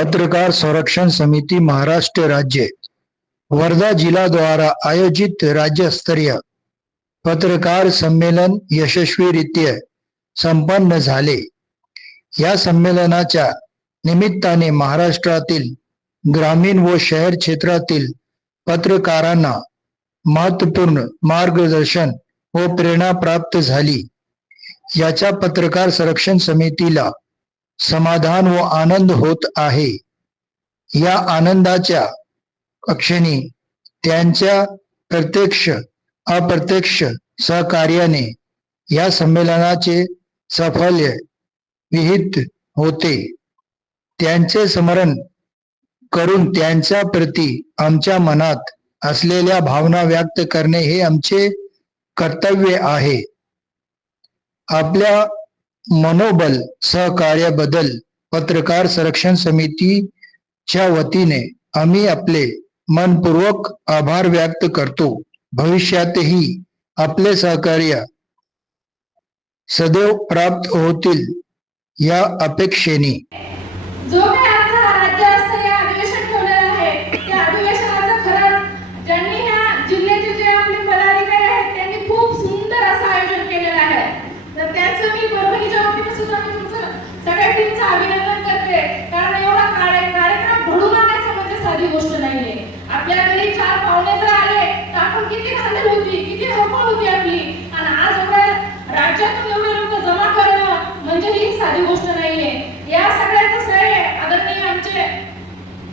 पत्रकार संरक्षण समिति महाराष्ट्र राज्य वर्धा जिला द्वारा आयोजित राज्य स्तरीय पत्रकार संमेलन यशस्वीरित्या संपन्न झाले. या संमेलनाच्या निमित्ताने महाराष्ट्रातील ग्रामीण व शहर क्षेत्रातील पत्रकारांना महत्त्वपूर्ण मार्गदर्शन व प्रेरणा प्राप्त झाली. याच्या पत्रकार संरक्षण समितीला समाधान व आनंद होत आहे. या आनंदाच्या कक्षेने त्यांच्या प्रत्यक्ष अप्रत्यक्ष सहकार्याने या संमेलनाचे साफल्य विहित होते. त्यांचे स्मरण करून त्यांच्या प्रती आमच्या मनात असलेल्या भावना व्यक्त करणे हे आमचे कर्तव्य आहे. आपल्या मनोबल सहकार्याबद्दल पत्रकार संरक्षण समितीच्या वतीने आम्ही आपले मनपूर्वक आभार व्यक्त करतो. भविष्यातही आपले सहकार्य सदैव प्राप्त होतील या अपेक्षेने. त्याचं मी परभणीच्या सुद्धा मी तुमचं सगळ्या टीमचं अभिनंदन करते. कारण एवढा कार्यक्रम घडून म्हणजे साधी गोष्ट नाहीये. आपल्या घरी चार पाहुणे जर आले तर आपण किती घालत होती किती धडपड होती आपली? आणि आज एवढ्या राज्यातून एवढे लोक जमा करणं म्हणजे ही साधी गोष्ट नाहीये. या सगळ्याचं श्रेय आदरणीय आमचे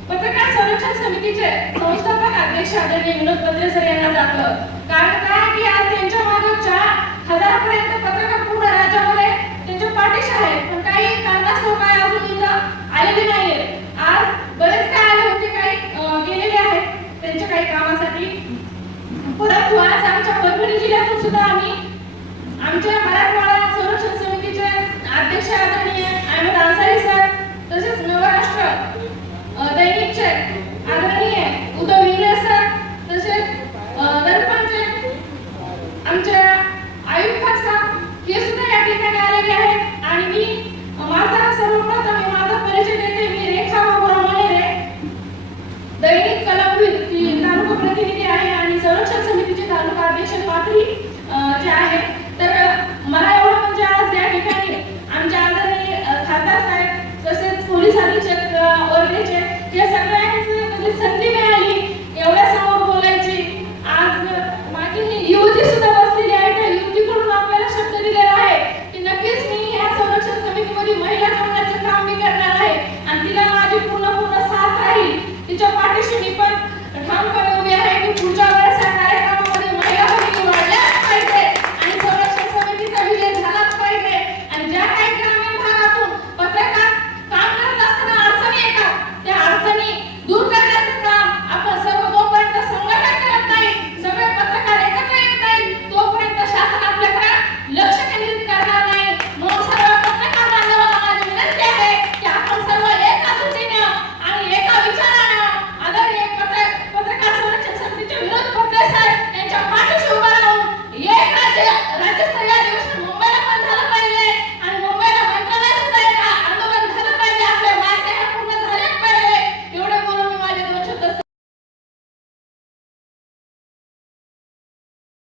पत्रकार संरक्षण समितीचे संस्थापक अध्यक्ष आदरणीय विनोद पत्रे सर यांना जातं. कारण काय की आज त्यांच्या मागे चार हजारापर्यंत पत्रकार पूर्ण राज्यामध्ये त्यांच्या पाठीशी आहेत पण काही कारणास्तव काय अजून इथं आलेले नाहीये आज बरेच काय आले होते काही अं, गेलेले आहेत त्यांच्या काही कामासाठी परंतु आज आमच्या परभणी जिल्ह्यातून सुद्धा आम्ही आमच्या मराठवाडा संरक्षण समितीचे अध्यक्ष आदरणीय अहमद अन्सारी सर तसेच नवराष्ट्र दैनिकचे आदरणीय उद्धव इंगळे सर तसेच अ, दर्पणचे आमचे आयुब साहेब हे सुद्धा या ठिकाणी आलेले आहेत. आणि मी माझा सर्वप्रथम या सगळ्या म्हणजे